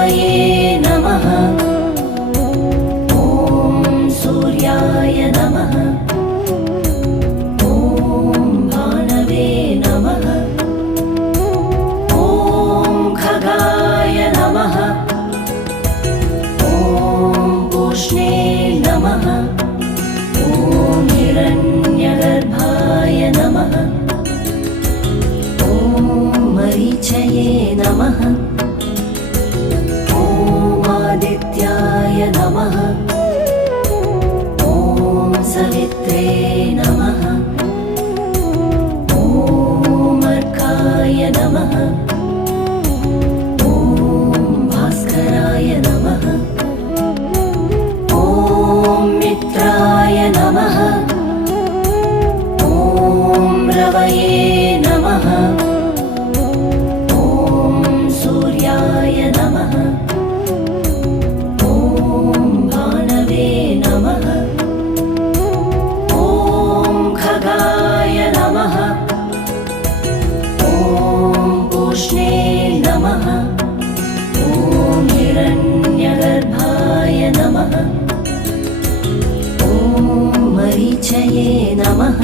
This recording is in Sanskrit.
रवये नमः। ॐ सूर्याय नमः। ॐ भानवे नमः। ॐ खगाय नमः। ॐ पूष्णे नमः। ॐ हिरण्यगर्भाय नमः। ॐ मरीचये नमः। ॐ आदित्याय नमः। ॐ सवित्रे नमः। ॐ अर्काय नमः। ॐ भास्कराय नमः। ॐ मित्राय नमः। ॐ रवये नमः। ॐ सूर्याय नमः। ॐ भानवे नमः। ॐ खगाय नमः। ॐ पूष्णे नमः। ॐ हिरण्यगर्भाय नमः। ॐ मरीचये नमः।